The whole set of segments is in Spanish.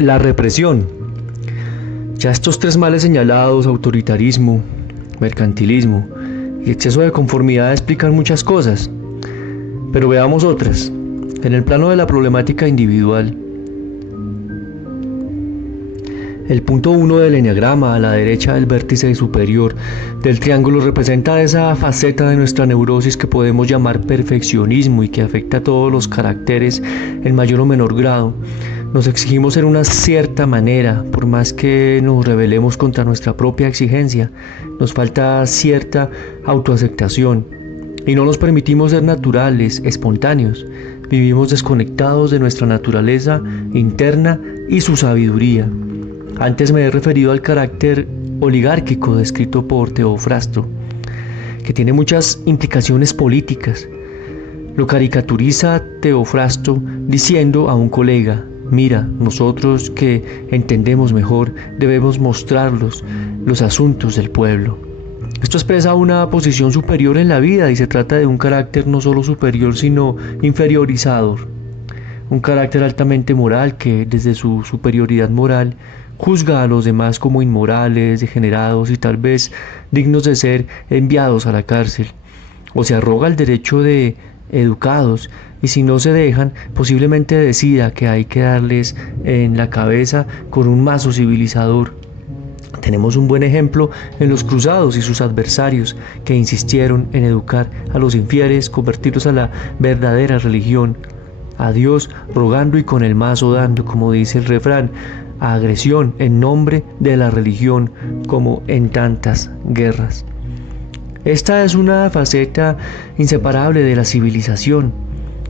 La represión. Ya estos tres males señalados, autoritarismo, mercantilismo y exceso de conformidad, explican muchas cosas. Pero veamos otras. En el plano de la problemática individual, el punto 1 del eneagrama, a la derecha del vértice superior del triángulo, representa esa faceta de nuestra neurosis que podemos llamar perfeccionismo y que afecta a todos los caracteres en mayor o menor grado. Nos exigimos en una cierta manera, por más que nos rebelemos contra nuestra propia exigencia. Nos falta cierta autoaceptación y no nos permitimos ser naturales, espontáneos. Vivimos desconectados de nuestra naturaleza interna y su sabiduría. Antes me he referido al carácter oligárquico descrito por Teofrasto, que tiene muchas implicaciones políticas. Lo caricaturiza Teofrasto diciendo a un colega: mira, nosotros que entendemos mejor debemos mostrarlos los asuntos del pueblo. Esto expresa una posición superior en la vida y se trata de un carácter no solo superior sino inferiorizador. Un carácter altamente moral que desde su superioridad moral juzga a los demás como inmorales, degenerados y tal vez dignos de ser enviados a la cárcel. O se arroga el derecho de educados y si no se dejan, posiblemente decida que hay que darles en la cabeza con un mazo civilizador. Tenemos un buen ejemplo en los cruzados y sus adversarios que insistieron en educar a los infieles, convertirlos a la verdadera religión, a Dios rogando y con el mazo dando, como dice el refrán, a agresión en nombre de la religión, como en tantas guerras. Esta es una faceta inseparable de la civilización.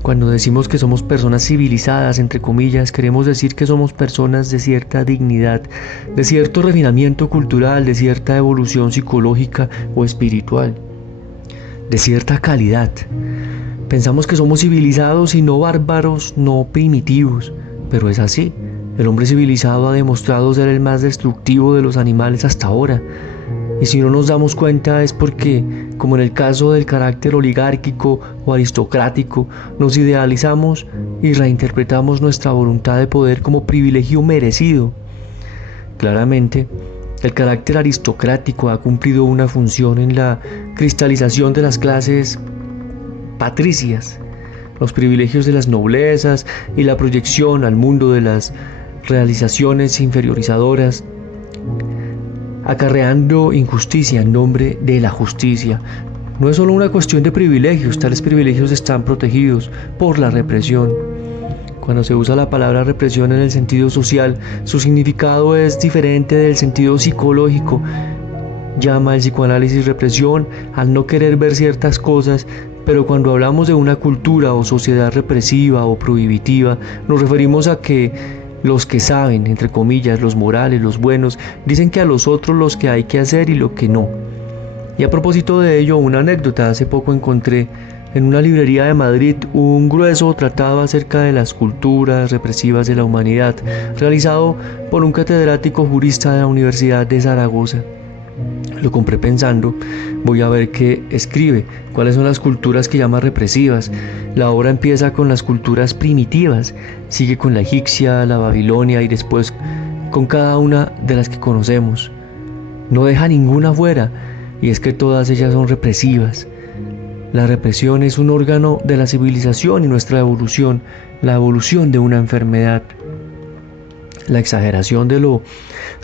Cuando decimos que somos personas civilizadas, entre comillas, queremos decir que somos personas de cierta dignidad, de cierto refinamiento cultural, de cierta evolución psicológica o espiritual, de cierta calidad. Pensamos que somos civilizados y no bárbaros, no primitivos, pero es así. El hombre civilizado ha demostrado ser el más destructivo de los animales hasta ahora. Y si no nos damos cuenta es porque, como en el caso del carácter oligárquico o aristocrático, nos idealizamos y reinterpretamos nuestra voluntad de poder como privilegio merecido. Claramente, el carácter aristocrático ha cumplido una función en la cristalización de las clases patricias, los privilegios de las noblezas y la proyección al mundo de las realizaciones inferiorizadoras, acarreando injusticia en nombre de la justicia. No es solo una cuestión de privilegios, tales privilegios están protegidos por la represión. Cuando se usa la palabra represión en el sentido social, su significado es diferente del sentido psicológico. Llama el psicoanálisis represión al no querer ver ciertas cosas, pero cuando hablamos de una cultura o sociedad represiva o prohibitiva, nos referimos a que los que saben, entre comillas, los morales, los buenos, dicen que a los otros los que hay que hacer y lo que no. Y a propósito de ello, una anécdota: hace poco encontré en una librería de Madrid un grueso tratado acerca de las culturas represivas de la humanidad, realizado por un catedrático jurista de la Universidad de Zaragoza. Lo compré pensando, voy a ver qué escribe, cuáles son las culturas que llama represivas. La obra empieza con las culturas primitivas, sigue con la egipcia, la babilonia y después con cada una de las que conocemos. No deja ninguna fuera, y es que todas ellas son represivas. La represión es un órgano de la civilización y nuestra evolución, la evolución de una enfermedad. La exageración de lo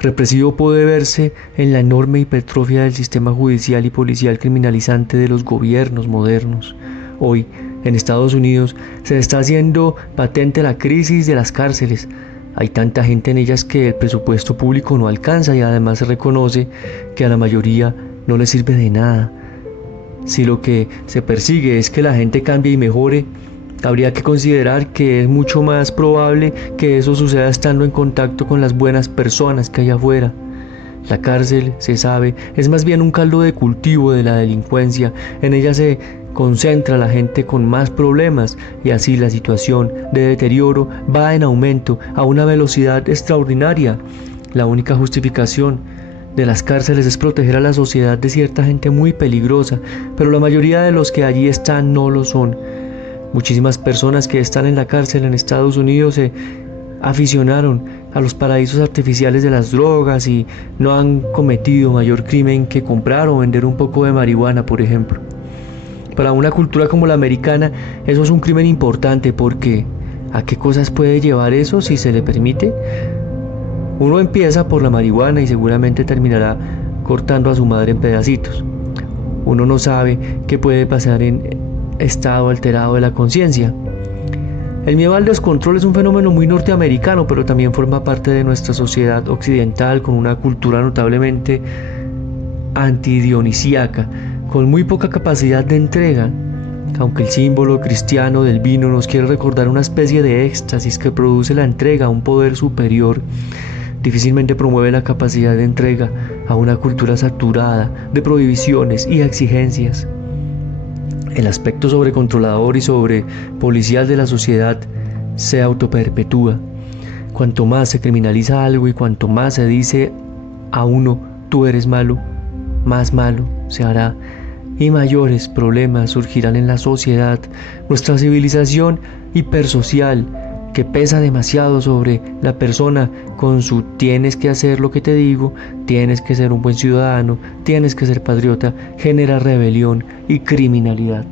represivo puede verse en la enorme hipertrofia del sistema judicial y policial criminalizante de los gobiernos modernos. Hoy, en Estados Unidos, se está haciendo patente la crisis de las cárceles. Hay tanta gente en ellas que el presupuesto público no alcanza y además se reconoce que a la mayoría no les sirve de nada. Si lo que se persigue es que la gente cambie y mejore, habría que considerar que es mucho más probable que eso suceda estando en contacto con las buenas personas que hay afuera. La cárcel, se sabe, es más bien un caldo de cultivo de la delincuencia. En ella se concentra la gente con más problemas y así la situación de deterioro va en aumento a una velocidad extraordinaria. La única justificación de las cárceles es proteger a la sociedad de cierta gente muy peligrosa, pero la mayoría de los que allí están no lo son. Muchísimas personas que están en la cárcel en Estados Unidos se aficionaron a los paraísos artificiales de las drogas y no han cometido mayor crimen que comprar o vender un poco de marihuana, por ejemplo. Para una cultura como la americana, eso es un crimen importante porque ¿a qué cosas puede llevar eso si se le permite? Uno empieza por la marihuana y seguramente terminará cortando a su madre en pedacitos. Uno no sabe qué puede pasar en estado alterado de la conciencia. El miedo al descontrol es un fenómeno muy norteamericano, pero también forma parte de nuestra sociedad occidental con una cultura notablemente antidionisíaca, con muy poca capacidad de entrega. Aunque el símbolo cristiano del vino nos quiere recordar una especie de éxtasis que produce la entrega a un poder superior, difícilmente promueve la capacidad de entrega a una cultura saturada de prohibiciones y exigencias. El aspecto sobrecontrolador y sobrepolicial de la sociedad se autoperpetúa. Cuanto más se criminaliza algo y cuanto más se dice a uno, tú eres malo, más malo se hará y mayores problemas surgirán en la sociedad. Nuestra civilización hipersocial, que pesa demasiado sobre la persona con su tienes que hacer lo que te digo, tienes que ser un buen ciudadano, tienes que ser patriota, genera rebelión y criminalidad.